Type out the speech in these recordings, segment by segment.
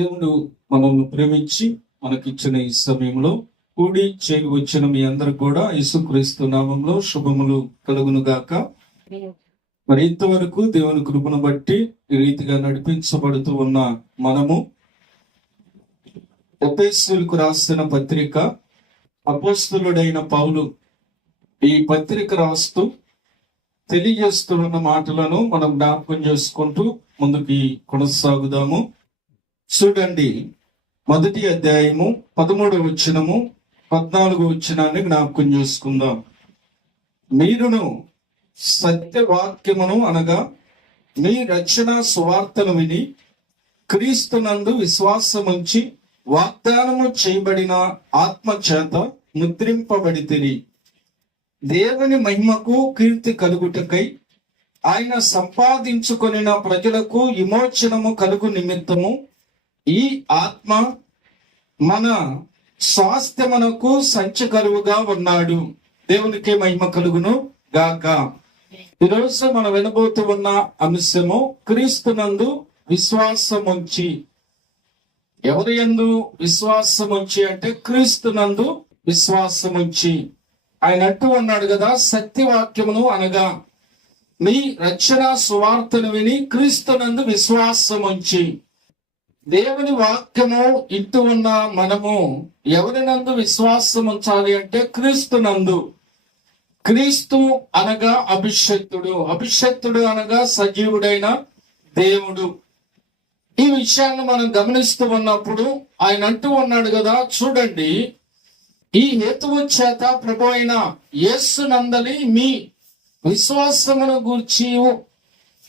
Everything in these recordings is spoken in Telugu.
దేవుడు మనల్ని ప్రేమించి మనకిచ్చిన ఈ సమయంలో కూడి చేరి వచ్చిన మీ అందరికి కూడా యేసుక్రీస్తు నామంలో శుభములు కలుగును గాక. మరి ఇంతవరకు దేవుని కృపను బట్టి ఈ రీతిగా నడిపించబడుతూ ఉన్న మనము ఎఫెసీయులకు రాసిన పత్రిక అపోస్తలుడైన పౌలు ఈ పత్రిక రాస్తూ తెలియజేస్తున్న మాటలను మనం జ్ఞాపకం చేసుకుంటూ ముందుకి కొనసాగుదాము. చూడండి, 1వ అధ్యాయము 13వ వచనము 14వ వచనాన్ని జ్ఞాపకం చేసుకుందాం. మీరును సత్యవాక్యమును అనగా మీ రక్షణ సువార్తను విని క్రీస్తునందు విశ్వాసముంచి వాగ్దానము చేయబడిన ఆత్మ చేత ముద్రింపబడితిరి. దేవుని మహిమకు కీర్తి కలుగుటకై ఆయన సంపాదించుకొనిన ప్రజలకు విమోచనము కలుగు నిమిత్తము ఈ ఆత్మ మన స్వాస్థ్యమునకు సంచకరువుగా ఉన్నాడు. దేవునికి మహిమ కలుగును గాక. ఈరోజు మనం వినబోతూ ఉన్న అంశము క్రీస్తునందు విశ్వాసముంచి. ఎవరి యందు విశ్వాసముంచి అంటే క్రీస్తునందు విశ్వాసముంచి. ఆయన అంటూ ఉన్నాడు కదా, సత్యవాక్యమును అనగా మీ రక్షణ సువార్తను విని క్రీస్తునందు విశ్వాసముంచి. దేవుని వాక్యము ఇంటూ ఉన్న మనము ఎవరినందు విశ్వాసం ఉంచాలి అంటే క్రీస్తునందు. క్రీస్తు అనగా అభిషక్తుడు, అభిషక్తుడు అనగా సజీవుడైన దేవుడు. ఈ విషయాన్ని మనం గమనిస్తూ ఉన్నప్పుడు ఆయన అంటూ ఉన్నాడు కదా, చూడండి, ఈ హేతువు చేత ప్రభు అయిన యేసు నందలి మీ విశ్వాసమును గూర్చి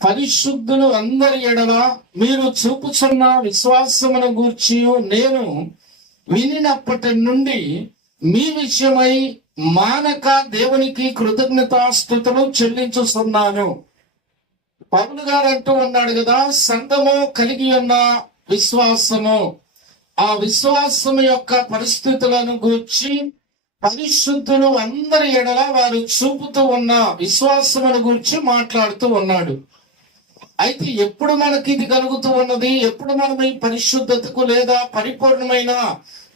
పరిశుద్ధులు అందరి ఎడల మీరు చూపుచున్న విశ్వాసమును గూర్చి నేను వినినప్పటి నుండి మీ విషయమై మానక దేవునికి కృతజ్ఞతాస్తుతులు చెల్లించుతున్నాను. పౌలు గారు అంటూ ఉన్నాడు కదా, సంఘము కలిగి ఉన్న విశ్వాసము, ఆ విశ్వాసము యొక్క పరిస్థితులను గూర్చి పరిశుద్ధులు అందరి ఎడల వారు చూపుతూ ఉన్న విశ్వాసమును గురించి మాట్లాడుతూ ఉన్నాడు. అయితే ఎప్పుడు మనకి ఇది కలుగుతూ ఉన్నది? ఎప్పుడు మనం ఈ పరిశుద్ధతకు లేదా పరిపూర్ణమైన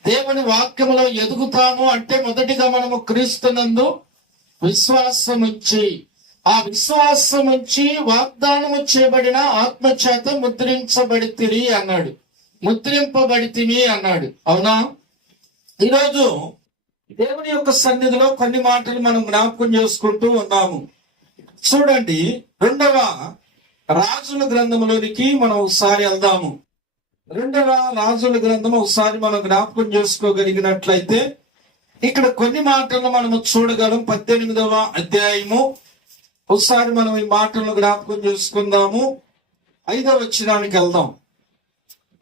దేవుని వాక్యములో ఎదుగుతాము అంటే మొదటిగా మనము క్రీస్తునందు విశ్వాసముంచి, ఆ విశ్వాసముంచి వాగ్దానము చేయబడిన ఆత్మచేత ముద్రించబడితిరి అన్నాడు, ముద్రింపబడితిని అన్నాడు. అవునా? ఈరోజు దేవుని యొక్క సన్నిధిలో కొన్ని మాటలు మనం జ్ఞాపకం చేసుకుంటూ ఉన్నాము. చూడండి, 2వ రాజుల గ్రంథంలోనికి మనం ఒకసారి వెళ్దాము. 2వ రాజుల గ్రంథం ఒకసారి మనం జ్ఞాపకం చేసుకోగలిగినట్లయితే ఇక్కడ కొన్ని మాటలను మనము చూడగలం. 18వ అధ్యాయము ఒకసారి మనం ఈ మాటలను జ్ఞాపకం చేసుకుందాము. 5వ వచనానికి వెళ్దాం.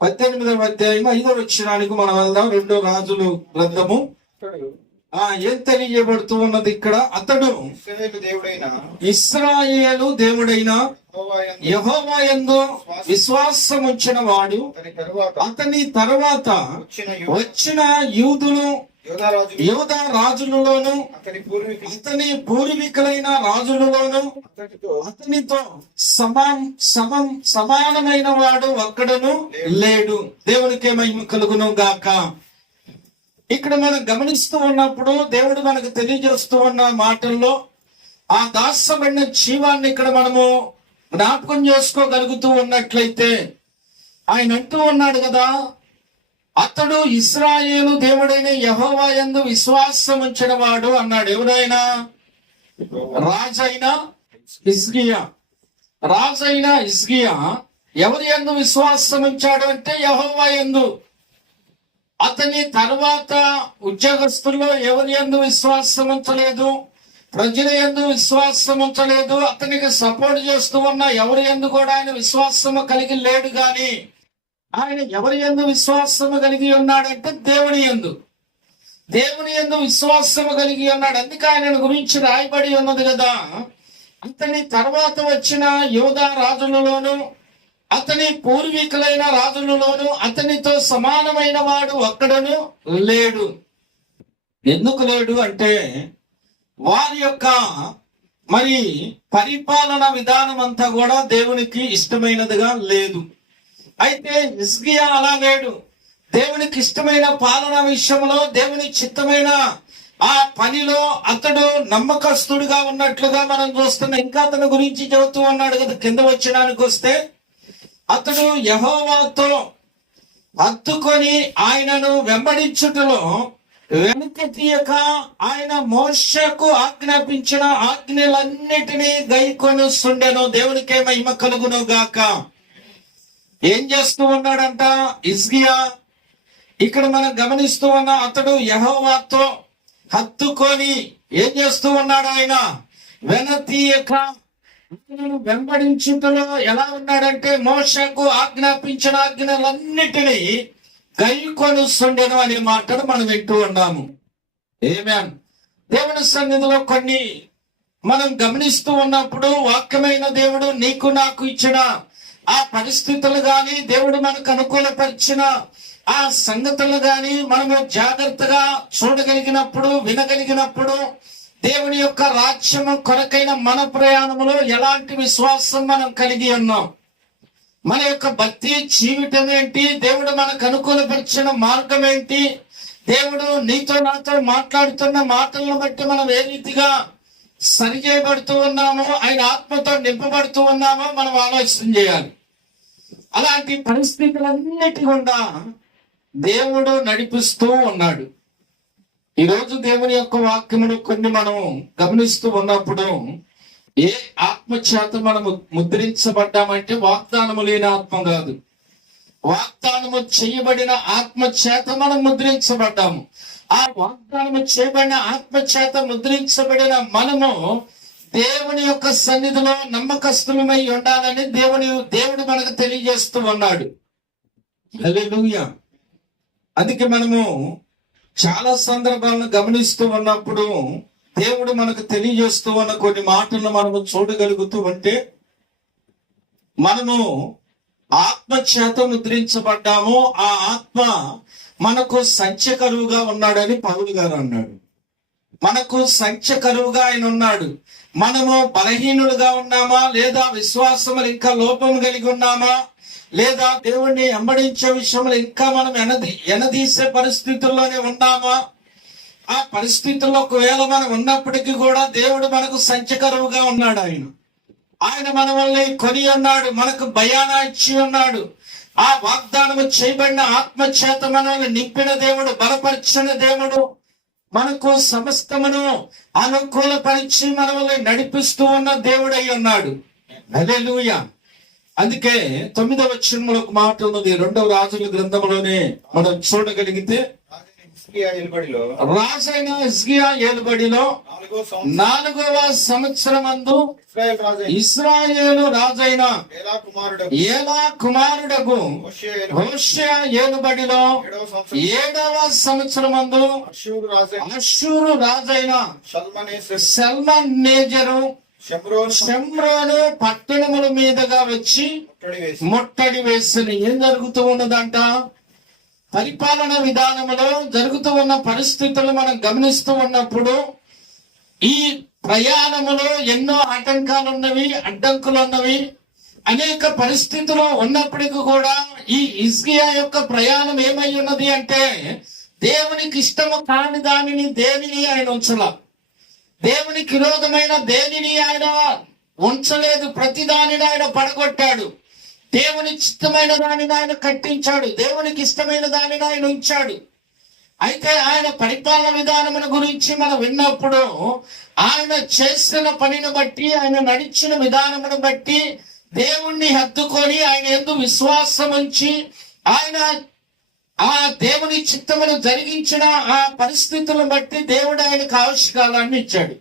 18వ అధ్యాయం 5వ వచనానికి మనం వెళ్దాం. 2వ రాజుల గ్రంథము ఏం తెలియబడుతూ ఉన్నది ఇక్కడ? అతడు ఇశ్రాయేలు దేవుడైన యెహోవా యందు విశ్వాసం ఉంచిన వాడు, అతని తర్వాత వచ్చిన యూదులు యూదా రాజులలోను అతని పూర్వీకులైన రాజులలోను అతనితో సమానమైన వాడు ఒక్కడును లేడు. దేవునికే మహిమ కలుగును గాక. ఇక్కడ మనం గమనిస్తూ ఉన్నప్పుడు దేవుడు మనకు తెలియజేస్తూ ఉన్న మాటల్లో ఆ దాసబడిన జీవాన్ని ఇక్కడ మనము జ్ఞాపకం చేసుకోగలుగుతూ ఉన్నట్లయితే ఆయన అంటూ ఉన్నాడు కదా, అతడు ఇశ్రాయేలు దేవుడైన యెహోవా యందు విశ్వాసం ఉంచిన వాడు అన్నాడు. ఎవరైనా? రాజైన హిజ్కియా. రాజైన హిజ్కియా ఎవరి యందు విశ్వాసం ఉంచాడు అంటే యెహోవా యందు. అతని తర్వాత ఉద్యోగస్తుల్లో ఎవరి యందు విశ్వాసం ఉంచలేదు, ప్రజల యందు విశ్వాసం ఉంచలేదు, అతనికి సపోర్ట్ చేస్తూ ఉన్న ఎవరి యందు కూడా ఆయన విశ్వాసము కలిగి లేడు. గాని ఆయన ఎవరి యందు విశ్వాసము కలిగి ఉన్నాడంటే దేవుని యందు. దేవుని యందు విశ్వాసము కలిగి ఉన్నాడు. అందుకే ఆయన గురించి రాయబడి ఉన్నది కదా, అతని తర్వాత వచ్చిన యూదా రాజులలోను అతని పూర్వీకులైన రాజులలోను అతనితో సమానమైన వాడు ఒక్కడను లేడు. ఎందుకు లేడు అంటే వారి యొక్క మరి పరిపాలన విధానం అంతా కూడా దేవునికి ఇష్టమైనదిగా లేదు. అయితే హిజ్కియా అలా లేడు. దేవునికి ఇష్టమైన పాలన విషయంలో, దేవుని చిత్తమైన ఆ పనిలో అతడు నమ్మకస్తుడుగా ఉన్నట్లుగా మనం చూస్తున్నాం. ఇంకా అతని గురించి చెబుతూ ఉన్నాడు కదా, కింద వచ్చడానికి వస్తే, అతడు యెహోవాతో హత్తుకొని ఆయనను వెంబడించుటలో వెనుక తీయక ఆయన మోషేకు ఆజ్ఞాపించిన ఆజ్ఞలన్నిటినీ గైకొనుస్తుండెను. దేవునికే మహిమ కలుగును గాక. ఏం చేస్తూ ఉన్నాడంట హిజ్కియా? ఇక్కడ మనం గమనిస్తూ ఉన్న అతడు యెహోవాతో హత్తుకొని ఏం చేస్తూ ఉన్నాడు? ఆయన వెనతీయక వెంబడించుటలో ఎలా ఉన్నాడంటే మోషేకు ఆజ్ఞాపించిన ఆజ్ఞలన్నిటినీ గైకొనుస్తుండెను అనే మాటను మనం వింటూ ఉన్నాము. ఆమేన్. దేవుని సన్నిధిలో కొన్ని మనం గమనిస్తూ ఉన్నప్పుడు వాక్యమైన దేవుడు నీకు నాకు ఇచ్చిన ఆ పరిస్థితులు గాని, దేవుడు మనకు అనుకూలపరిచిన ఆ సంగతులు గాని మనము జాగ్రత్తగా చూడగలిగినప్పుడు, వినగలిగినప్పుడు, దేవుని యొక్క రాజ్యము కొరకైన మన ప్రయాణంలో ఎలాంటి విశ్వాసం మనం కలిగి ఉన్నాం, మన యొక్క భక్తి జీవితం ఏంటి, దేవుడు మనకు అనుకూలపరిచిన మార్గం ఏంటి, దేవుడు నీతో నాతో మాట్లాడుతున్న మాటలను బట్టి మనం ఏ రీతిగా సరిచేయబడుతూ ఉన్నామో, ఆయన ఆత్మతో నింపబడుతూ ఉన్నామో మనం ఆలోచన చేయాలి. అలాంటి పరిస్థితులన్నిటి గుండా దేవుడు నడిపిస్తూ ఉన్నాడు. ఈరోజు దేవుని యొక్క వాక్యమును కొన్ని మనం గమనిస్తూ ఉన్నప్పుడు, ఏ ఆత్మ చేత మనము ముద్రించబడ్డామంటే వాగ్దానము లేని ఆత్మ కాదు, వాగ్దానము చేయబడిన ఆత్మ చేత మనం ముద్రించబడ్డాము. ఆ వాగ్దానము చేయబడిన ఆత్మ చేత ముద్రించబడిన మనము దేవుని యొక్క సన్నిధిలో నమ్మకస్తులమై ఉండాలని దేవుడు మనకు తెలియజేస్తూ ఉన్నాడు. హల్లెలూయా. అందుకే మనము చాలా సందర్భాలను గమనిస్తూ ఉన్నప్పుడు దేవుడు మనకు తెలియజేస్తూ ఉన్న కొన్ని మాటలను మనము చూడగలుగుతూ ఉంటే, మనము ఆత్మ చేత ముద్రించబడ్డాము, ఆ ఆత్మ మనకు సంచకరువుగా ఉన్నాడని పౌలు గారు అన్నాడు. మనకు సంచకరువుగా ఆయన ఉన్నాడు. మనము బలహీనులుగా ఉన్నామా, లేదా విశ్వాసములు ఇంకా లోపం కలిగి ఉన్నామా, లేదా దేవుణ్ణి వెంబడించే విషయంలో ఇంకా మనం ఎనదీసే పరిస్థితుల్లోనే ఉన్నామా? ఆ పరిస్థితుల్లో ఒకవేళ మనం ఉన్నప్పటికీ కూడా దేవుడు మనకు సంచకరువుగా ఉన్నాడు. ఆయన మనల్ని కొని ఉన్నాడు, మనకు భయాన ఇచ్చి ఉన్నాడు. ఆ వాగ్దానము చేయబడిన ఆత్మ చేత మనల్ని నింపిన దేవుడు, బలపరిచిన దేవుడు, మనకు సమస్తమును అనుకూలపరిచి మనల్ని నడిపిస్తూ ఉన్న దేవుడు అయి ఉన్నాడు. హల్లెలూయా. అందుకే 9వ వచనంలో ఒక మాట ఉన్నది, 2వ రాజుల గ్రంథంలోనే మనం చూడగలిగితే, రాజైన హిజ్కియా ఏలుబడిలో 4వ సంవత్సరమందు ఇశ్రాయేలు రాజైన ఏలా కుమారుడగు హోషేయ ఏలుబడిలో 7వ సంవత్సరమందు అష్షూరు రాజైన షల్మనేజరు షమ్రోను పట్టణముల మీదుగా వచ్చి ముట్టడి వేసిన. ఏం జరుగుతూ ఉన్నదంట? పరిపాలన విధానంలో జరుగుతూ ఉన్న పరిస్థితులు మనం గమనిస్తూ ఉన్నప్పుడు, ఈ ప్రయాణములో ఎన్నో ఆటంకాలు ఉన్నవి, అడ్డంకులు ఉన్నవి, అనేక పరిస్థితులు ఉన్నప్పటికీ కూడా ఈ హిజ్కియా యొక్క ప్రయాణం ఏమై ఉన్నది అంటే, దేవునికి ఇష్టము కాని దానిని దేనిని ఆయన ఉంచలా, దేవునికి విరోధమైన దేనిని ఆయన ఉంచలేదు, ప్రతి దానిని ఆయన పడగొట్టాడు. దేవుని చిత్తమైన దానిని ఆయన కట్టించాడు, దేవునికి ఇష్టమైన దానిని ఆయన ఉంచాడు. అయితే ఆయన పరిపాలన విధానమును గురించి మనం విన్నప్పుడు, ఆయన చేసిన పనిని బట్టి, ఆయన నడిచిన విధానమును బట్టి దేవుణ్ణి హత్తుకొని ఆయన యందు విశ్వాసం ఉంచి ఆయన ఆ దేవుని చిత్తమును జరిగించిన ఆ పరిస్థితులను బట్టి దేవుడు ఆయనకు ఆవిష్కారాన్ని ఇచ్చాడు.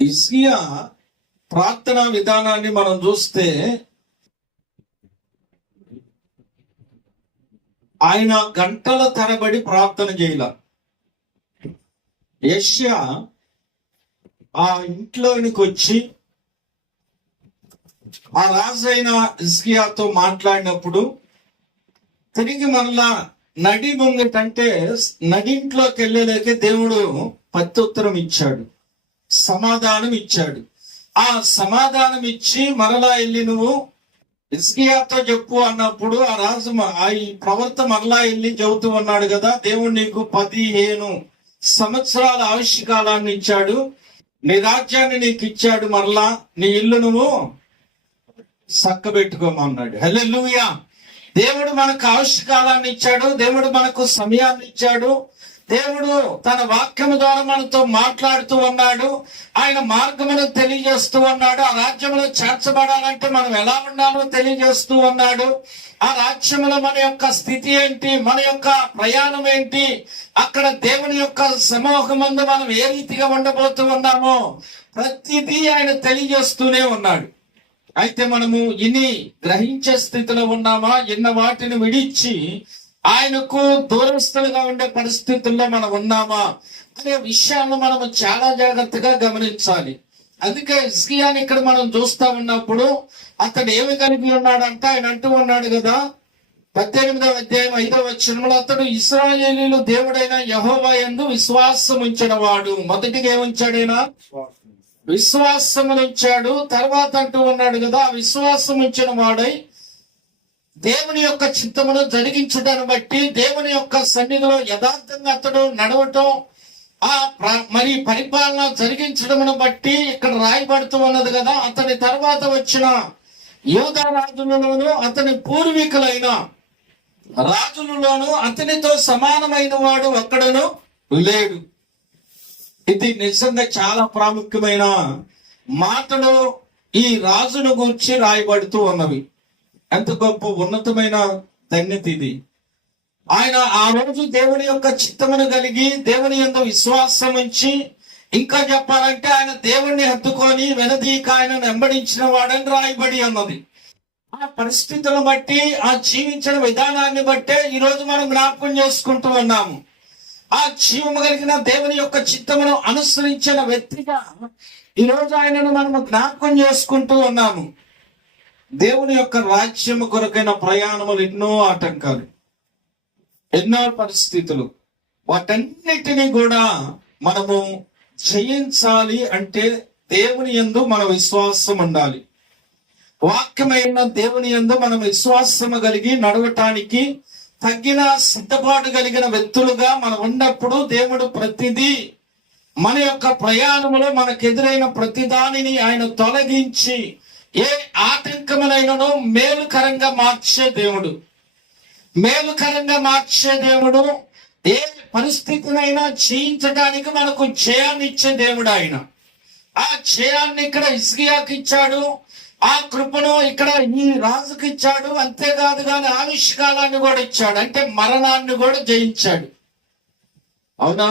హిజ్కియా ప్రార్థనా విధానాన్ని మనం చూస్తే, ఆయన గంటల తరబడి ప్రార్థన చేయాల. యెషయా ఆ ఇంట్లోనికి వచ్చి ఆ రాజైన హిజ్కియాతో మాట్లాడినప్పుడు, తిరిగి మరలా నడి ముంగటంటే నడింట్లోకి వెళ్ళలేకే దేవుడు ప్రత్యుత్తరం ఇచ్చాడు, సమాధానం ఇచ్చాడు. ఆ సమాధానం ఇచ్చి మరలా వెళ్ళి నువ్వు హిజ్కియాతో చెప్పు అన్నప్పుడు ఆ రాజు ఈ ప్రవర్త మరలా వెళ్ళి చెబుతూ ఉన్నాడు కదా, దేవుడు నీకు 15 సంవత్సరాల ఆయుష్కాలాన్ని ఇచ్చాడు, నీ రాజ్యాన్ని నీకు ఇచ్చాడు, మరలా నీ ఇల్లు నువ్వు చక్కబెట్టుకోమన్నాడు. హల్లెలూయా. దేవుడు మనకు ఆయుష్కాలాన్ని ఇచ్చాడు, దేవుడు మనకు సమయాన్ని ఇచ్చాడు, దేవుడు తన వాక్యము ద్వారా మనతో మాట్లాడుతూ ఉన్నాడు, ఆయన మార్గమును తెలియజేస్తూ ఉన్నాడు. ఆ రాజ్యములో చేర్చబడాలంటే మనం ఎలా ఉండాలో తెలియజేస్తూ ఉన్నాడు. ఆ రాజ్యములో మన యొక్క స్థితి ఏంటి, మన యొక్క ప్రయాణం ఏంటి, అక్కడ దేవుని యొక్క సమూహమందు మనం ఏ రీతిగా ఉండబోతూ ఉన్నామో ప్రతిదీ ఆయన తెలియజేస్తూనే ఉన్నాడు. అయితే మనము ఇన్ని గ్రహించే స్థితిలో ఉన్నామా, ఇన్న వాటిని విడిచి ఆయనకు దూరస్తులుగా ఉండే పరిస్థితుల్లో మనం ఉన్నామా అనే విషయాన్ని మనము చాలా జాగ్రత్తగా గమనించాలి. అందుకే హిజ్కియాని ఇక్కడ మనం చూస్తా ఉన్నప్పుడు అతడు ఏమి కలిగి ఉన్నాడంటే, ఆయన అంటూ ఉన్నాడు కదా 18వ అధ్యాయం 5వ వచనంలో, అతడు ఇశ్రాయేలీయులు దేవుడైన యెహోవా యందు విశ్వాసం ఉంచిన వాడు. మొదటిగా ఏముంచాడైనా విశ్వాసమును ఉంచాడు. తర్వాత అంటూ ఉన్నాడు కదా, విశ్వాసం ఉంచిన వాడై దేవుని యొక్క చిత్తమును జరిగించడాన్ని బట్టి దేవుని యొక్క సన్నిధిలో యథార్థంగా అతడు నడవటం, మరి పరిపాలన జరిగించడమును బట్టి ఇక్కడ రాయబడుతూ ఉన్నది కదా. అతని తర్వాత వచ్చిన యూదా రాజులలోను అతని పూర్వీకులైన రాజులలోను అతనితో సమానమైన వాడు ఒక్కడును లేడు. ఇది నిజంగా చాలా ప్రాముఖ్యమైన మాటలు ఈ రాజును గురించి రాయబడుతూ ఉన్నవి. ఎంత గొప్ప ఉన్నతమైన ధన్యత ఇది. ఆయన ఆ రోజు దేవుని యొక్క చిత్తమును కలిగి దేవుని యందు విశ్వాసం ఉంచి, ఇంకా చెప్పాలంటే ఆయన దేవుణ్ణి హత్తుకొని వెనదీక ఆయనను వెంబడించిన వాడని రాయబడి ఉన్నది. ఆ పరిస్థితులను బట్టి, ఆ జీవించిన విధానాన్ని బట్టే ఈరోజు మనం జ్ఞాపకం చేసుకుంటూ ఉన్నాము. ఆ జీవము కలిగిన దేవుని యొక్క చిత్తమును అనుసరించిన వ్యక్తిగా ఈరోజు ఆయనను మనము జ్ఞాపకం చేసుకుంటూ ఉన్నాము. దేవుని యొక్క రాజ్యము కొరకైన ప్రయాణములు ఎన్నో ఆటంకాలు, ఎన్నో పరిస్థితులు, వాటన్నిటినీ కూడా మనము జయించాలి అంటే దేవుని యందు మన విశ్వాసం ఉండాలి. వాక్యమైన దేవుని యందు మనం విశ్వాసము కలిగి నడవటానికి తగిన సిద్ధపాటు కలిగిన వ్యక్తులుగా మనం ఉన్నప్పుడు దేవుడు ప్రతిదీ మన యొక్క ప్రయాణములో మనకు ఎదురైన ప్రతిదానిని ఆయన తొలగించి ఏ ఆటంకమునైనను మేలుకరంగా మార్చే దేవుడు, మేలుకరంగా మార్చే దేవుడు. ఏ పరిస్థితినైనా జయించడానికి మనకు జయాన్ని ఇచ్చే దేవుడు ఆయన. ఆ జయాన్ని ఇక్కడ హిజ్కియాకి ఇచ్చాడు, ఆ కృపను ఇక్కడ ఈ రాజుకి ఇచ్చాడు. అంతేకాదు కానీ ఆయుష్కాలాన్ని కూడా ఇచ్చాడు, అంటే మరణాన్ని కూడా జయించాడు. అవునా?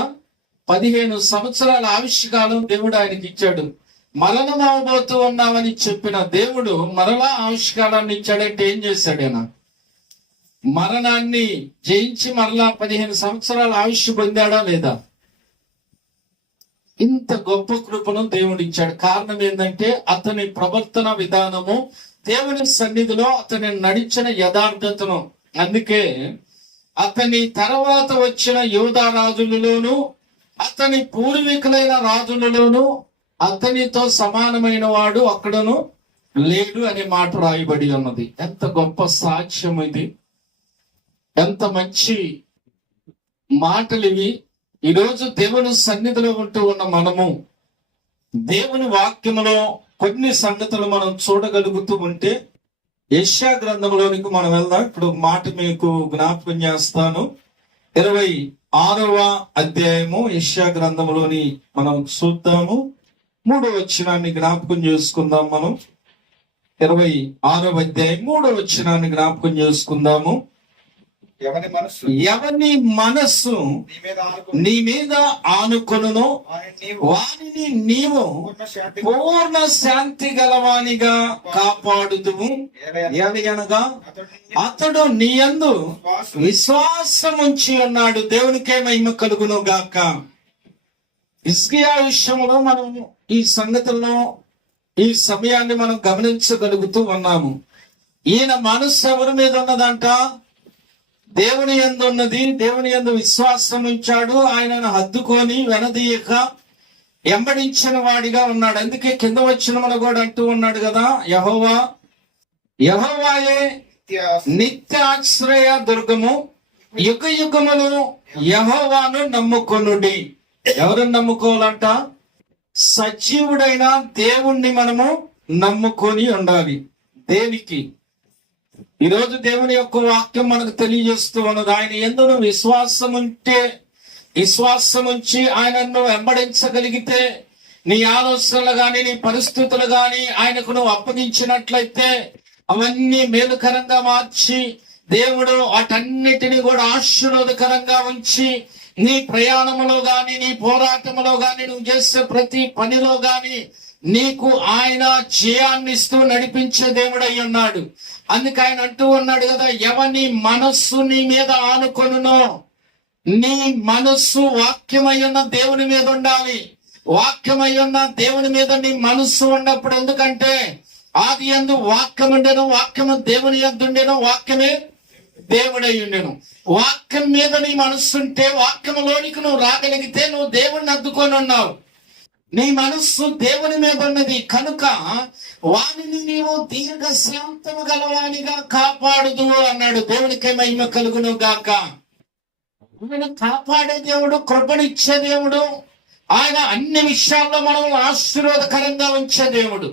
15 సంవత్సరాల ఆయుష్కాలం దేవుడు ఆయనకి ఇచ్చాడు. మరణం అవబోతూ ఉన్నామని చెప్పిన దేవుడు మరలా ఆయుష్కాలాన్ని ఇచ్చాడంటే ఏం చేశాడు ఆయన? మరణాన్ని జయించి మరలా 15 సంవత్సరాల ఆయుష్ పొందాడా లేదా? ఇంత గొప్ప కృపను దేవుడు ఇచ్చాడు. కారణం ఏంటంటే అతని ప్రవర్తన విధానము, దేవుని సన్నిధిలో అతని నడిచిన యథార్థతను. అందుకే అతని తర్వాత వచ్చిన యూదా రాజులలోను అతని పూర్వీకులైన రాజులలోను అతనితో సమానమైన వాడు అక్కడను లేడు అనే మాట రాయబడి ఉన్నది. ఎంత గొప్ప సాక్ష్యం ఇది, ఎంత మంచి మాటలు ఇవి. ఈరోజు దేవుని సన్నిధిలో ఉంటూ ఉన్న మనము దేవుని వాక్యములో కొన్ని సంగతులు మనం చూడగలుగుతూ ఉంటే, యెషయా గ్రంథంలోనికి మనం వెళ్దాం. ఇప్పుడు మాట మీకు జ్ఞాపకం చేస్తాను. 26వ అధ్యాయము యెషయా గ్రంథంలోని మనం చూద్దాము. 3వ వచనాన్ని జ్ఞాపకం చేసుకుందాం. మనం 26వ అధ్యాయం 3వ వచనాన్ని జ్ఞాపకం చేసుకుందాము. ఎవని మనస్సు నీ మీద ఆనుకొనునో వారిని నీవు పూర్ణ శాంతి గలవానిగా కాపాడుదువు. అనగా అతడు నీ యందు విశ్వాసం ఉంచి ఉన్నాడు. దేవునికే మహిమ కలుగును గాక. హిజ్కియా విషయంలో మనం ఈ సంగతుల్లో ఈ సమయాన్ని మనం గమనించగలుగుతూ ఉన్నాము. ఈయన మనస్సు ఎవరి మీద ఉన్నదంట? దేవుని యందు ఉన్నది. దేవుని యందు విశ్వాసం ఉంచాడు. ఆయనను హద్దుకొని వెనదీయక వెంబడించిన వాడిగా ఉన్నాడు. అందుకే కింద వచ్చిన కూడా అంటూ ఉన్నాడు కదా, యెహోవా యెహోవాయే నిత్యాశ్రయ దుర్గము, యుగ యుగములు యెహోవాను నమ్ముకొనుడి. ఎవరు నమ్ముకోవాలంట? సజీవుడైన దేవుణ్ణి మనము నమ్ముకొని ఉండాలి. దేనికి? ఈరోజు దేవుని యొక్క వాక్యం మనకు తెలియజేస్తూ ఉన్నది, ఆయన యందు విశ్వాసం ఉంచి ఆయనను వెంబడించగలిగితే, నీ ఆలోచనలు గాని నీ పరిస్థితులు గాని ఆయనకు నువ్వు అప్పగించినట్లయితే అవన్నీ మేలుకరంగా మార్చి దేవుడు వాటన్నిటిని కూడా ఆశీర్వాదకరంగా ఉంచి నీ ప్రయాణములో గాని నీ పోరాటములో గాని నువ్వు చేసే ప్రతి పనిలో గాని నీకు ఆయన జయాన్ని ఇస్తూ నడిపించే దేవుడు అయి ఉన్నాడు. అందుకే ఆయన అంటూ ఉన్నాడు కదా, ఎవని మనస్సు నీ మీద ఆనుకొనునో, నీ మనస్సు వాక్యమై ఉన్న దేవుని మీద ఉండాలి. వాక్యమై ఉన్న దేవుని మీద నీ మనస్సు ఉన్నప్పుడు, ఎందుకంటే ఆది యందు వాక్యం ఉండెను, వాక్యము దేవుని యందు ఉండెను, వాక్యమే దేవుడై ఉండెను. వాక్యం మీద నీ మనస్సు ఉంటే, వాక్యములోనికి నువ్వు రాగలిగితే నువ్వు దేవుణ్ణి అద్దుకొని ఉన్నావు. నీ మనస్సు దేవుని మీద ఉన్నది కనుక వానిని నీవు దీర్ఘశాంతము గలవానిగా కాపాడుదు అన్నాడు. దేవునికే మహిమ కలుగును గాక. ఆయన కాపాడే దేవుడు, కృపనిచ్చే దేవుడు. ఆయన అన్ని విషయాల్లో మనం ఆశీర్వాదకరంగా ఉంచే దేవుడు.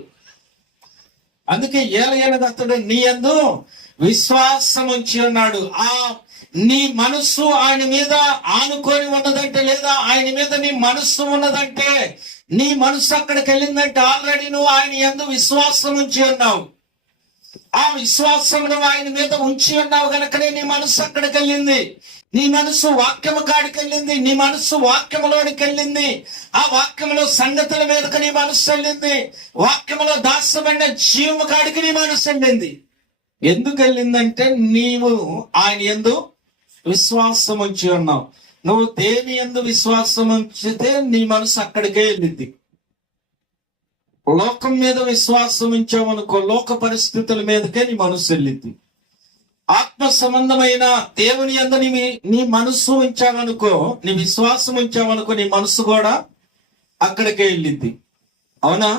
అందుకే ఏలయనది అతడు నీ యందు విశ్వాసం ఉంచి ఉన్నాడు. నీ మనస్సు ఆయన మీద ఆనుకొని ఉన్నదంటే, లేదా ఆయన మీద నీ మనస్సు ఉన్నదంటే, నీ మనస్సు అక్కడికి వెళ్ళిందంటే ఆల్రెడీ నువ్వు ఆయన యందు విశ్వాసం ఉంచి ఉన్నావు. ఆ విశ్వాసం నువ్వు ఆయన మీద ఉంచి ఉన్నావు కనుకనే నీ మనస్సు అక్కడికి వెళ్ళింది. నీ మనస్సు వాక్యము కాడికి వెళ్ళింది. నీ మనస్సు వాక్యములోనికి వెళ్ళింది. ఆ వాక్యములో సంగతుల మీదకి నీ మనస్సు వెళ్ళింది. వాక్యములో దాస్యమైన జీవము కాడికి నీ మనస్సు వెళ్ళింది. ఎందుకు వెళ్ళిందంటే నీవు ఆయన యందు విశ్వాసం ఉంచి ఉన్నావు. నువ్వు దేని యందు విశ్వాసం ఉంచితే నీ మనసు అక్కడికే వెళ్ళింది. లోకం మీద విశ్వాసం ఉంచావనుకో, లోక పరిస్థితుల మీదకే నీ మనసు వెళ్ళింది. ఆత్మ సంబంధమైన దేవుని యందు నీ మనస్సు ఉంచావనుకో, నీ విశ్వాసం ఉంచావనుకో, నీ మనసు కూడా అక్కడికే వెళ్ళింది. అవునా?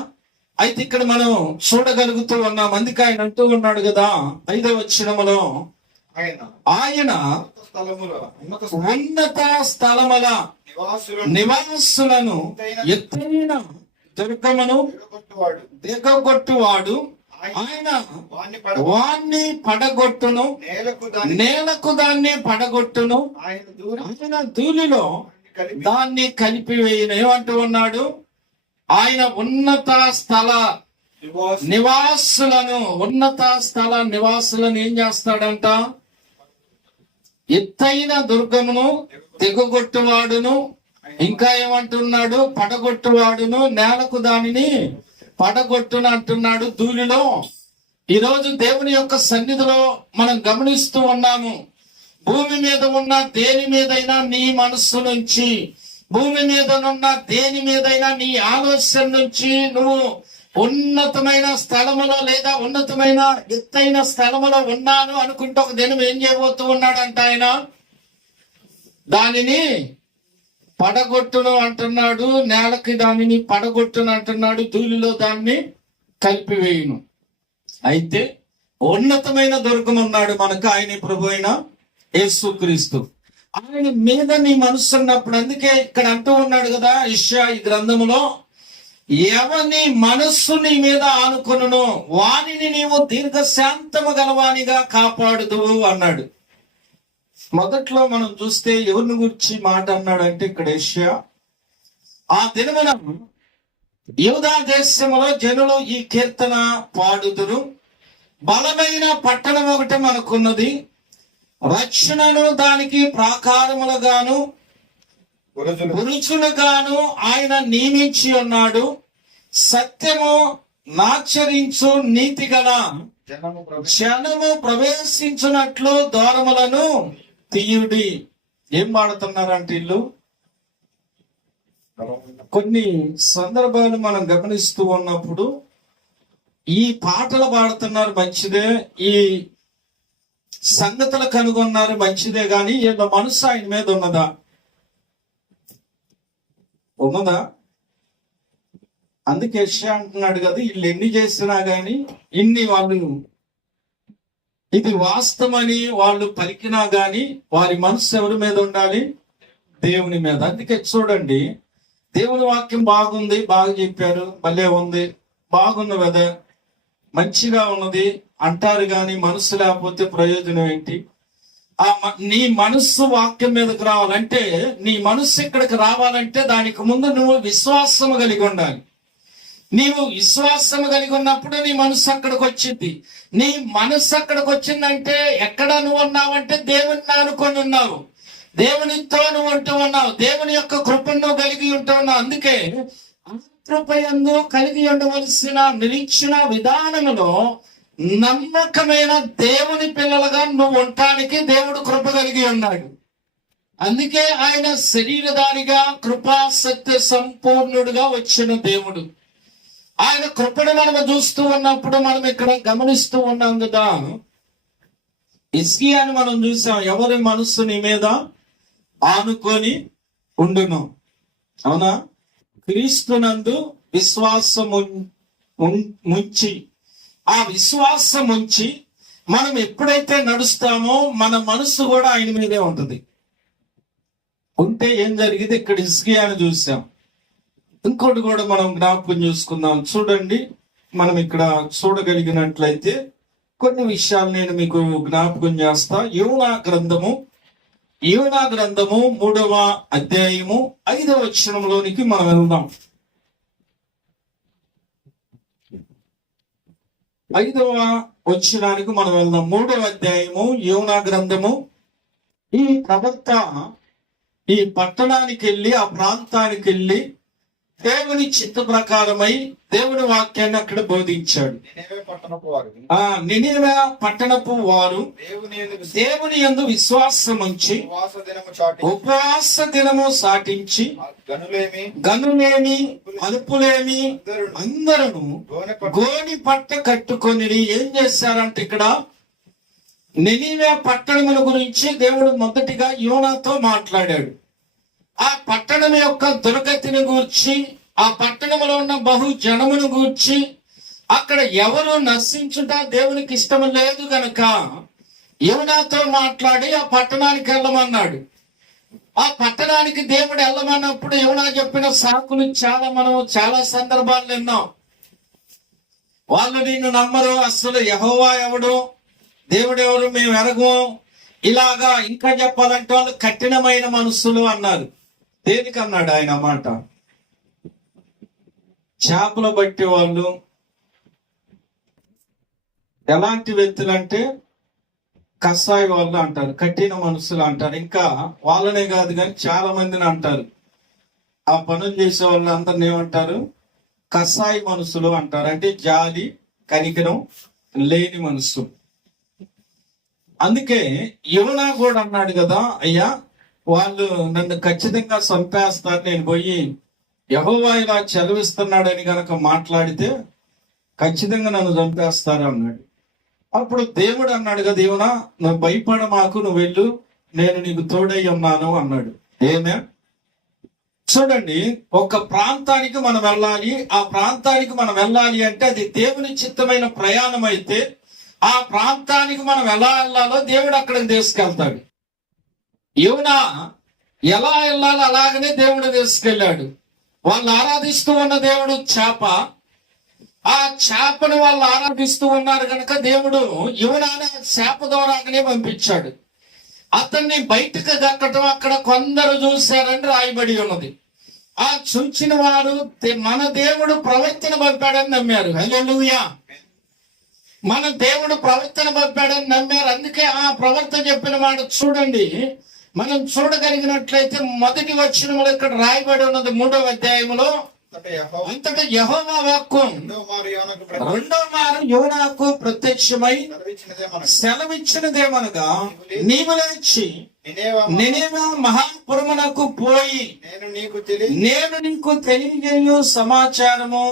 అయితే ఇక్కడ మనం చూడగలుగుతూ ఉన్నాం. అందుకే ఆయన అంటూ ఉన్నాడు కదా 5వ వచనములో, ఆయన ఉన్నత స్థలముల నివాసులను ఎత్తైన దుర్గమును దిగగొట్టువాడు, ఆయన వాణ్ణి పడగొట్టును, నేలకు దాన్ని పడగొట్టును, ఆయన ధూళిలో దాన్ని కలిపివేయును. ఏమంటూ ఉన్నాడు? ఆయన ఉన్నత స్థల నివాసులను ఏం చేస్తాడంట? ఎత్తైన దుర్గమును దిగగొట్టువాడును, ఇంకా ఏమంటున్నాడు? పడగొట్టువాడును, నేలకు దానిని పడగొట్టును అంటున్నాడు. ధూళిలో ఈరోజు దేవుని యొక్క సన్నిధిలో మనం గమనిస్తూ ఉన్నాము. భూమి మీద ఉన్న దేని మీదైనా నీ మనస్సు నుంచి, భూమి మీద ఉన్న దేని మీదైనా నీ ఆలోచన నుంచి నువ్వు ఉన్నతమైన స్థలములో లేదా ఉన్నతమైన ఎత్తైన స్థలములో ఉన్నాను అనుకుంటే ఒక దినం ఏం చేయబోతూ ఉన్నాడంట? ఆయన దానిని పడగొట్టును అంటున్నాడు, నేలకి దానిని పడగొట్టును అంటున్నాడు, ధూళిలో దాన్ని కలిపివేయును. అయితే ఉన్నతమైన దుర్గం ఉన్నాడు మనకు, ఆయన ప్రభు అయిన యేసుక్రీస్తు. ఆయన మీద నీ మనసు ఉన్నప్పుడు, అందుకే ఇక్కడ అంటూ ఉన్నాడు కదా యెషయా ఈ గ్రంథములో, ఎవని మనస్సు నీ మీద ఆనుకొనునో వానిని నీవు దీర్ఘశాంతము గలవానిగా కాపాడుదువు అన్నాడు. మొదట్లో మనం చూస్తే ఎవరిని గురించి మాట అన్నాడంటే ఇక్కడ యెషయా, ఆ దినమున యూదా దేశములో జనులు ఈ కీర్తన పాడుదురు, బలమైన పట్టణం ఒకటి మనకున్నది, రక్షణను దానికి ప్రాకారములుగాను పురుషులుగాను ఆయన నియమించి ఉన్నాడు. సత్యము నాచరించు నీతి గల జనము ప్రవేశించినట్లు ద్వారములను తీయుడి. ఏం పాడుతున్నారంటే ఇల్లు కొన్ని సందర్భాలు మనం గమనిస్తూ ఉన్నప్పుడు ఈ పాటలు పాడుతున్నారు మంచిదే, ఈ సంగతులు కనుగొన్నారు మంచిదే, కానీ వీళ్ళ మనసు ఆయన మీద ఉన్నదా? అందుకే యెషయా అంటున్నాడు కదా, వీళ్ళు ఎన్ని చేసినా గాని, ఇన్ని వాళ్ళు ఇది వాస్తవమని వాళ్ళు పలికినా గాని వారి మనసు ఎవరి మీద ఉండాలి? దేవుని మీద. అందుకే చూడండి, దేవుని వాక్యం బాగుంది, బాగా చెప్పారు, భలే ఉంది, బాగుంది కదా, మంచిగా ఉన్నది అంటారు కానీ మనసు లేకపోతే ప్రయోజనం ఏంటి? నీ మనస్సు వాక్యం మీదకి రావాలంటే, నీ మనస్సు ఇక్కడికి రావాలంటే దానికి ముందు నువ్వు విశ్వాసము కలిగి ఉండాలి. నీవు విశ్వాసం కలిగి ఉన్నప్పుడు నీ మనసు అక్కడికి వచ్చింది. నీ మనసు అక్కడికి వచ్చిందంటే ఎక్కడ నువ్వు ఉన్నావంటే దేవుని అనుకొని ఉన్నావు, దేవునితో నువ్వు ఉంటూ ఉన్నావు, దేవుని యొక్క కృపను నువ్వు కలిగి ఉంటూ ఉన్నావు. అందుకే కృపయందు కలిగి ఉండవలసిన నిరీక్షణ విధానములో నమ్మకమైన దేవుని పిల్లలుగా నువ్వు ఉండటానికి దేవుడు కృప కలిగి ఉన్నాడు. అందుకే ఆయన శరీరధారిగా కృపా సత్య సంపూర్ణుడుగా వచ్చిన దేవుడు. ఆయన కృపను మనం చూస్తూ ఉన్నప్పుడు మనం ఇక్కడ గమనిస్తూ ఉన్నాం కదా, హిజ్కియాని మనం చూసాం. ఎవరి మనస్సు నీ మీద ఆనుకొని ఉండును? అవునా? క్రీస్తునందు విశ్వాసము ముంచి, ఆ విశ్వాసం ఉంచి మనం ఎప్పుడైతే నడుస్తామో మన మనసు కూడా ఆయన మీదే ఉంటుంది. ఉంటే ఏం జరిగింది? ఇక్కడ హిజ్కియాని చూసాం. ఇంకోటి కూడా మనం జ్ఞాపకం చూసుకుందాం. చూడండి, మనం ఇక్కడ చూడగలిగినట్లయితే కొన్ని విషయాలు నేను మీకు జ్ఞాపకం చేస్తా. యోనా గ్రంథము 3వ అధ్యాయము 5వ వచనంలోనికి మనం వెళ్దాం. 5వ వచనానికి మనం వెళ్దాం. 3వ అధ్యాయము యోనా గ్రంథము. ఈ ప్రవక్త ఈ పట్టణానికి వెళ్ళి, ఆ ప్రాంతానికి వెళ్ళి దేవుని చిత్త ప్రకారమై దేవుని వాక్యాన్ని అక్కడ బోధించాడు. నినివే పట్టణపు వారు దేవుని యందు విశ్వాసం ఉంచి ఉపవాస దినము సాటించి గనులేమి అలుపులేమి అందరూ గోని పట్ట కట్టుకొని ఏం చేశారంటే, ఇక్కడ నినివే పట్టణముల గురించి దేవుడు మొదటిగా యోనాతో మాట్లాడాడు. ఆ పట్టణం యొక్క దుర్గతిని గూర్చి, ఆ పట్టణంలో ఉన్న బహు జనమును గూర్చి, అక్కడ ఎవరు నశించుట దేవునికి ఇష్టం లేదు గనక యోనాతో మాట్లాడి ఆ పట్టణానికి వెళ్ళమన్నాడు. ఆ పట్టణానికి దేవుడు వెళ్ళమన్నప్పుడు యోనా చెప్పిన సాకులు మనం చాలా సందర్భాలు విన్నాం. వాళ్ళు నిన్ను నమ్మరు, అసలు యెహోవా ఎవడు, దేవుడు ఎవరు, మేము ఎరగము, ఇలాగా ఇంకా చెప్పాలంటే వాళ్ళు కఠినమైన మనస్సులు అన్నారు. దేనికి అన్నాడు ఆయన మాట? చేపలు బట్టి వాళ్ళు ఎలాంటి వ్యక్తులు అంటే కసాయి వాళ్ళు అంటారు, కఠిన మనుషులు అంటారు. ఇంకా వాళ్ళనే కాదు కానీ చాలా మందిని అంటారు. ఆ పనులు చేసే వాళ్ళు అందరిని ఏమంటారు? కసాయి మనుషులు అంటారు. అంటే జాలి కనికరం లేని మనసు. అందుకే యోనా కూడా అన్నాడు కదా, అయ్యా వాళ్ళు నన్ను ఖచ్చితంగా చంపేస్తారు, నేను పోయి యెహోవా ఇలా చెలవిస్తున్నాడని గనక మాట్లాడితే ఖచ్చితంగా నన్ను చంపేస్తారు అన్నాడు. అప్పుడు దేవుడు అన్నాడు కదా, దేవునా నువ్వు భయపడ మాకు, నువ్వు వెళ్ళు, నేను నీకు తోడై ఉన్నాను అన్నాడు. ఏమే చూడండి, ఒక ప్రాంతానికి మనం వెళ్ళాలి. ఆ ప్రాంతానికి మనం వెళ్ళాలి అంటే అది దేవుని చిత్తమైన ప్రయాణం అయితే ఆ ప్రాంతానికి మనం ఎలా వెళ్ళాలో దేవుడు అక్కడికి తీసుకెళ్తాడు. యోనా ఎలా వెళ్ళాలో అలాగనే దేవుడు తీసుకెళ్ళాడు. వాళ్ళు ఆరాధిస్తూ ఉన్న దేవుడు చేప. ఆ చేపను వాళ్ళు ఆరాధిస్తూ ఉన్నారు కనుక దేవుడు యోనాని చేప ద్వారానే పంపించాడు. అతన్ని బయటకు దక్కటం అక్కడ కొందరు చూశారని రాయబడి ఉన్నది. ఆ చూచిన వారు మన దేవుడు ప్రవక్తను పంపాడని నమ్మారు. హల్లెలూయా. మన దేవుడు ప్రవక్తన పంపాడని నమ్మారు. అందుకే ఆ ప్రవక్త చెప్పిన మాట చూడండి, మనం చూడగలిగినట్లయితే మొదటి వచనంలో ఇక్కడ రాయబడి ఉన్నది 3వ అధ్యాయంలో, అంతటా యెహోవా వాక్కు రెండో మారు యోనాకు ప్రత్యక్షమై సెలవిచ్చినదేమనగా, నీవు లేచి నినివే మహాపురమునకు పోయి నేను నీకు తెలియజేయు సమాచారము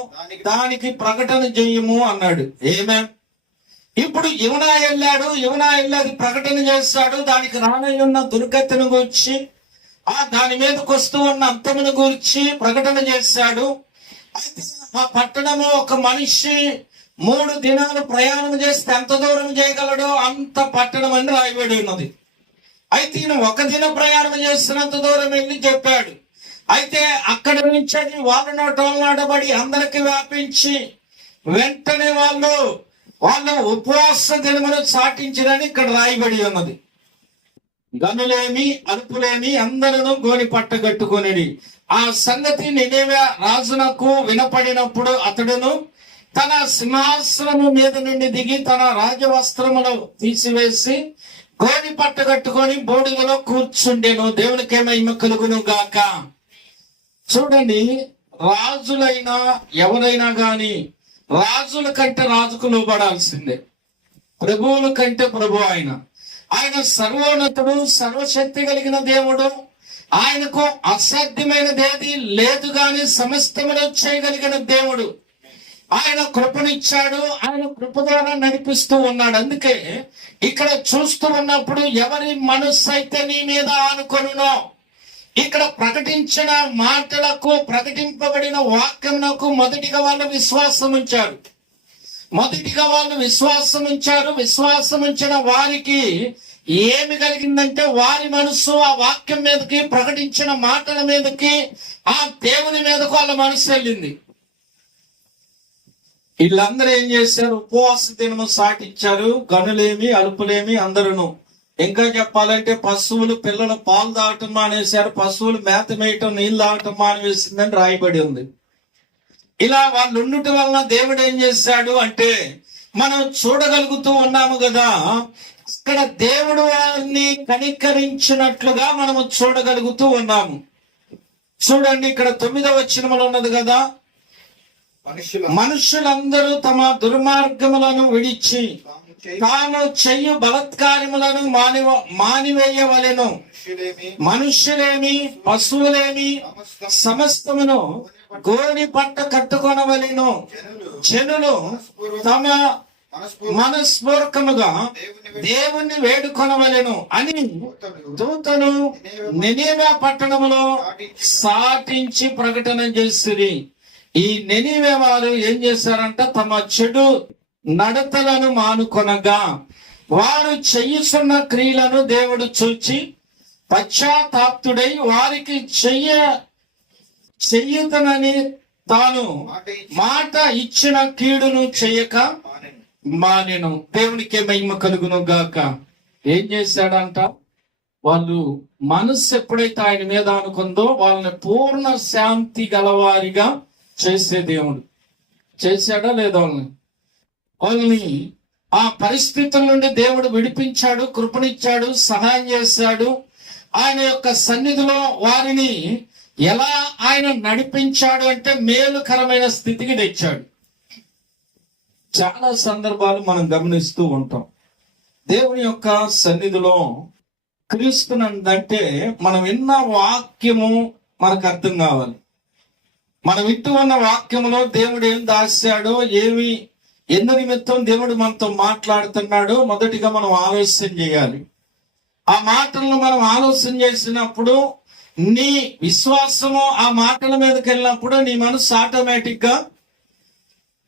దానికి ప్రకటన చేయము అన్నాడు. ఏమే ఇప్పుడు యోనా వెళ్ళి ప్రకటన చేస్తాడు. దానికి రానయ్యున్న దుర్గతిని గూర్చి, దాని మీదకి వస్తూ ఉన్న అంతమును గూర్చి ప్రకటన చేశాడు. అయితే ఆ పట్టణము ఒక మనిషి 3 దినాలు ప్రయాణం చేస్తే ఎంత దూరం చేయగలడో అంత పట్టణం అని రాయబడి ఉన్నది. అయితే ఈయన 1 దిన ప్రయాణం చేస్తున్నంత దూరం వెళ్ళి చెప్పాడు. అయితే అక్కడి నుంచి అది వాళ్ళ నాటబడి అందరికి వ్యాపించి వెంటనే వాళ్ళు ఉపవాస దినమును చాటించరని ఇక్కడ రాయబడి ఉన్నది. గనులేమి అలుపులేమి అందరూ గోని పట్టగట్టుకొనిది. ఆ సంగతి నినేవే రాజునకు వినపడినప్పుడు అతడును తన సింహాసనము మీద నుండి దిగి తన రాజవస్త్రములు తీసివేసి గోని పట్టగట్టుకొని బూడిదలో కూర్చుండెను. దేవునికి మహిమ కలుగును గాక. చూడండి, రాజులైనా ఎవరైనా గాని రాజుల కంటే రాజుకు లోబడాల్సిందే. ప్రభువుల కంటే ప్రభు ఆయన సర్వోన్నతుడు, సర్వశక్తి కలిగిన దేవుడు. ఆయనకు అసాధ్యమైనదేది లేదు గాని సమస్తమును చేయగలిగిన దేవుడు. ఆయన కృపనిచ్చాడు, ఆయన కృప ద్వారా నడిపిస్తూ ఉన్నాడు. అందుకే ఇక్కడ చూస్తూ ఉన్నప్పుడు ఎవరి మనస్సు అయితే నీ మీద ఆనుకొనునో, ఇక్కడ ప్రకటించిన మాటలకు, ప్రకటింపబడిన వాక్యమునకు మొదటిగా వాళ్ళు విశ్వాసం ఉంచారు. విశ్వాసం ఉంచిన వారికి ఏమి కలిగిందంటే వారి మనస్సు ఆ వాక్యం మీదకి, ప్రకటించిన మాటల మీదకి, ఆ దేవుని మీదకు వాళ్ళ మనసు వెళ్ళింది. వీళ్ళందరూ ఏం చేశారు? ఉపవాస దినము సాటించారు. గనులేమి అలుపులేమి అందరూ. ఇంకా చెప్పాలంటే పశువులు పిల్లలు పాలు తాగటం మానేశారు, పశువులు మేత మేయటం, నీళ్ళు తాగటం మానేసిందని రాయబడి ఉంది. ఇలా వాళ్ళు ఉండటం వలన దేవుడు ఏం చేశాడు అంటే, మనం చూడగలుగుతూ ఉన్నాము కదా, ఇక్కడ దేవుడు వారిని కనికరించినట్లుగా మనము చూడగలుగుతూ ఉన్నాము. చూడండి, ఇక్కడ 9వ వచనములో ఉన్నది కదా, మనుషులందరూ తమ దుర్మార్గములను విడిచి తాము చెయ్యు బలత్కార్యములను మానివేయవలెను. మనుష్యులేమి పశువులేమి సమస్తమును గోని పట్ట కట్టుకొనవలెను. జనులు తమ మనస్పూర్వకముగా దేవుణ్ణి వేడుకొనవలెను అని దూతను నినివే పట్టణములో సాటించి ప్రకటన చేసిరి. ఈ నినివే వారు ఏం చేశారంట? తమ చెడు నడతలను మానుకొనగా వారు చేయుచున్న క్రియలను దేవుడు చూచి పశ్చాత్తాప్తుడై వారికి చెయ్యుతనని తాను మాట ఇచ్చిన కీడును చెయ్యక మానెను. దేవునికి మహిమ కలుగును గాక. ఏం చేశాడంట? వాళ్ళు మనస్సు ఎప్పుడైతే ఆయన మీద అనుకుందో వాళ్ళని పూర్ణ శాంతి గలవారిగా చేసే దేవుడు. చేశాడా లేదా? వాళ్ళని ఆ పరిస్థితుల నుండి దేవుడు విడిపించాడు, కృపనిచ్చాడు, సహాయం చేశాడు. ఆయన యొక్క సన్నిధిలో వారిని ఎలా ఆయన నడిపించాడు అంటే మేలుకరమైన స్థితికి తెచ్చాడు. చాలా సందర్భాలు మనం గమనిస్తూ ఉంటాం. దేవుని యొక్క సన్నిధిలో క్రీస్తునందంటే మనం విన్న వాక్యము మనకు అర్థం కావాలి. మనం వింటూ ఉన్న వాక్యములో దేవుడు ఏం దాచాడో, ఎందు నిమిత్తం దేవుడు మనతో మాట్లాడుతున్నాడో మొదటిగా మనం ఆలోచన చేయాలి. ఆ మాటలను మనం ఆలోచన చేసినప్పుడు నీ విశ్వాసము ఆ మాటల మీదకి వెళ్ళినప్పుడు నీ మనసు ఆటోమేటిక్ గా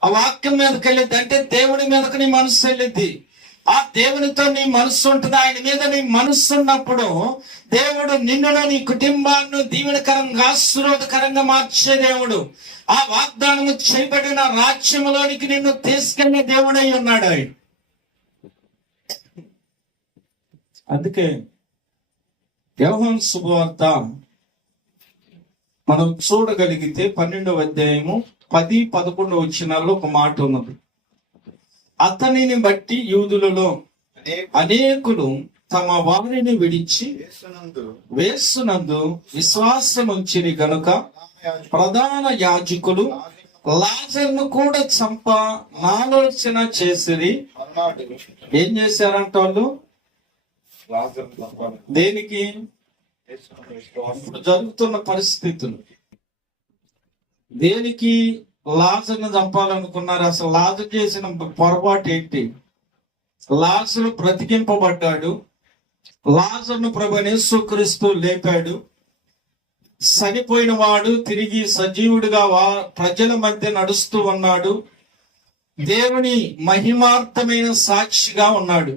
ఆ వాక్యం మీదకి వెళ్ళిద్ది. అంటే దేవుడి మీదకి నీ మనసు వెళ్ళిద్ది. ఆ దేవునితో నీ మనస్సు ఉంటుంది. ఆయన మీద నీ మనస్సు ఉన్నప్పుడు దేవుడు నిన్ను, నీ కుటుంబాన్ని దీవెనకరంగా, ఆశీర్వాదకరంగా మార్చే దేవుడు. ఆ వాగ్దానము చేయబడిన రాజ్యములోనికి నిన్ను తీసుకెళ్లే దేవుడై ఉన్నాడు ఆయన. అందుకే యోహాను శుభవార్త మనం చూడగలిగితే 12వ అధ్యాయము 10-11 వచనాల్లో ఒక మాట ఉన్నది. అతనిని బట్టి యూదులలో అనేకులు తమ వారిని విడిచి వేసునందు విశ్వాసముంచిరి గనుక ప్రధాన యాజకులు లాజరును కూడా చంప ఆలోచన చేసిరి. ఏం చేశారంట వాళ్ళు? దేనికి? ఇప్పుడు జరుగుతున్న పరిస్థితులు దేనికి లాజరును చంపాలనుకున్నారు? అసలు లాజరు చేసిన పొరపాటు ఏంటి? లాజరు బ్రతికింపబడ్డాడు. లాజరును ప్రభువైన యేసుక్రీస్తు లేపాడు. చనిపోయిన వాడు తిరిగి సజీవుడిగా ప్రజల మధ్య నడుస్తూ ఉన్నాడు. దేవుని మహిమార్థమైన సాక్షిగా ఉన్నాడు.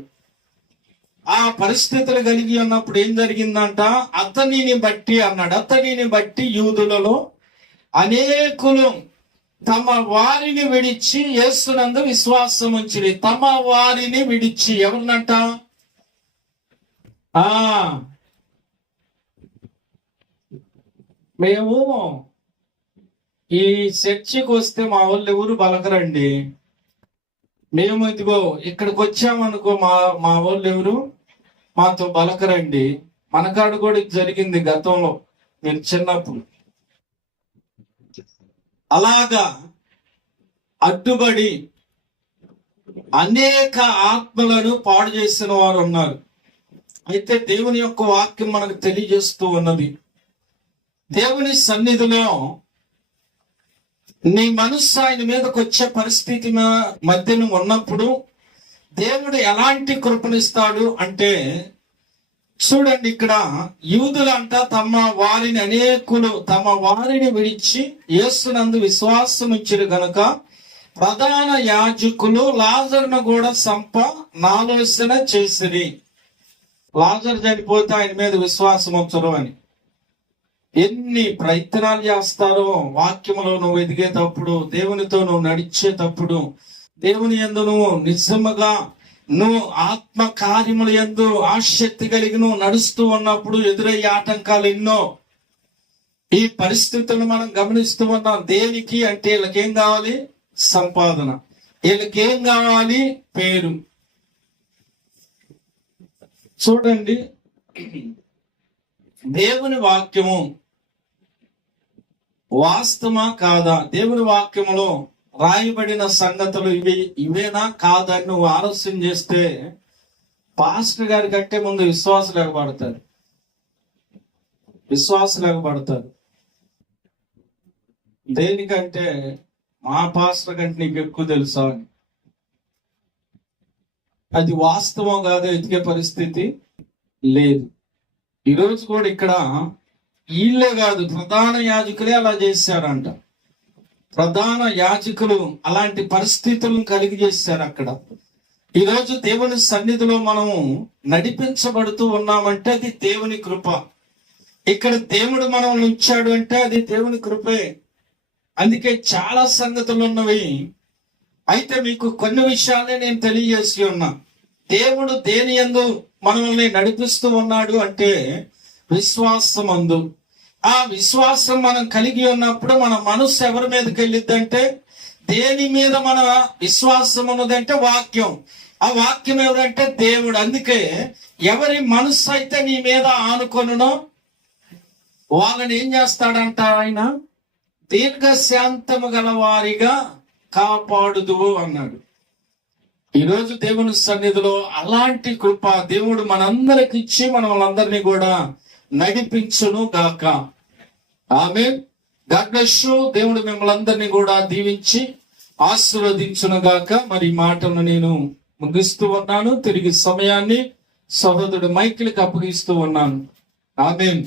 ఆ పరిస్థితులు కలిగి ఉన్నప్పుడు ఏం జరిగిందంట? అతనిని బట్టి అన్నాడు. అతనిని బట్టి యూదులలో అనేకులు తమ వారిని విడిచి యేసునందు విశ్వాసం ఉంచిరి. తమ వారిని విడిచి ఎవరినంట? మేము ఈ చర్చికి వస్తే మా వాళ్ళు ఎవరు బలకరండి. మేము ఇదిగో ఇక్కడికి వచ్చామనుకో మా వాళ్ళు ఎవరు మాతో బలకరండి. మనకాడు కూడా ఇది జరిగింది గతంలో, మీరు చిన్నప్పుడు. అలాగా అడ్డుబడి అనేక ఆత్మలను పాడు చేసిన వారు ఉన్నారు. అయితే దేవుని యొక్క వాక్యం మనకు తెలియజేస్తూ ఉన్నది, దేవుని సన్నిధిలో నీ మనస్సు ఆయన మీదకి వచ్చే పరిస్థితి మధ్యన ఉన్నప్పుడు దేవుడు ఎలాంటి కృపనిస్తాడు అంటే, చూడండి ఇక్కడ యూదులంట తమ వారిని అనేకులు తమ వారిని విడిచి యేసునందు విశ్వాసం ఉంచిరు గనుక ప్రధాన యాజకులు లాజరును కూడా ఆలోచన చేసిరి. లాజరు చనిపోతే ఆయన మీద విశ్వాసం ఉంచరు అని. ఎన్ని ప్రయత్నాలు చేస్తారో వాక్యములో నువ్వు ఎదిగేటప్పుడు, దేవునితో నువ్వు నడిచేటప్పుడు, దేవుని యందు నువ్వు నిజముగా నువ్వు ఆత్మ కార్యముల యందు ఆసక్తి కలిగి నువ్వు నడుస్తూ ఉన్నప్పుడు ఎదురయ్యే ఆటంకాలు ఎన్నో. ఈ పరిస్థితులను మనం గమనిస్తూ ఉన్నాం. దేనికి అంటే వీళ్ళకేం కావాలి? సంపాదన. వీళ్ళకేం కావాలి? పేరు. చూడండి, దేవుని వాక్యము వాస్తవమా కాదా? దేవుని వాక్యములో రాయబడిన సంగతులు ఇవేనా కాదని నువ్వు ఆలోచన చేస్తే పాస్టర్ గారి కంటే ముందు విశ్వాసం లేకపోతారు. దేనికంటే మా పాస్టర్ కంటే నీకు ఎక్కువ తెలుసా అని. అది వాస్తవం కాదో ఎదిగే పరిస్థితి లేదు. ఈరోజు కూడా ఇక్కడ వీళ్ళే కాదు, ప్రధాన యాజకులే అలా చేశారంట. ప్రధాన యాజకులు అలాంటి పరిస్థితులను కలిగి చేశారు అక్కడ. ఈరోజు దేవుని సన్నిధిలో మనము నడిపించబడుతూ ఉన్నామంటే అది దేవుని కృప. ఇక్కడ దేవుడు మనం ఉంచాడు అంటే అది దేవుని కృపే. అందుకే చాలా సంగతులు ఉన్నవి. అయితే మీకు కొన్ని విషయాలే నేను తెలియజేసి ఉన్నా. దేవుడు దేని యందు మనల్ని నడిపిస్తూ ఉన్నాడు అంటే విశ్వాసమందు. ఆ విశ్వాసం మనం కలిగి ఉన్నప్పుడు మన మనస్సు ఎవరి మీదకి వెళ్ళిద్దంటే, దేని మీద మన విశ్వాసం ఉన్నదంటే వాక్యం. ఆ వాక్యం ఎవరంటే దేవుడు. అందుకే ఎవరి మనస్సు అయితే నీ మీద ఆనుకొనునో వాళ్ళని ఏం చేస్తాడంట ఆయన? దీర్ఘశాంతము గల వారిగా కాపాడుదువు అన్నాడు. ఈరోజు దేవుని సన్నిధిలో అలాంటి కృప దేవుడు మనందరికి ఇచ్చి మనల్ని కూడా నడిపించును గాక. ఆమేన్. God bless you. దేవుడు మిమ్మల్ని అందరినీ కూడా దీవించి ఆశీర్వదించును గాక. మరి ఈ మాటను నేను ముగిస్తూ ఉన్నాను. తిరిగి సమయాన్ని సహోదరుడు మైకిల్కి అప్పగిస్తూ ఉన్నాను. ఆమేన్.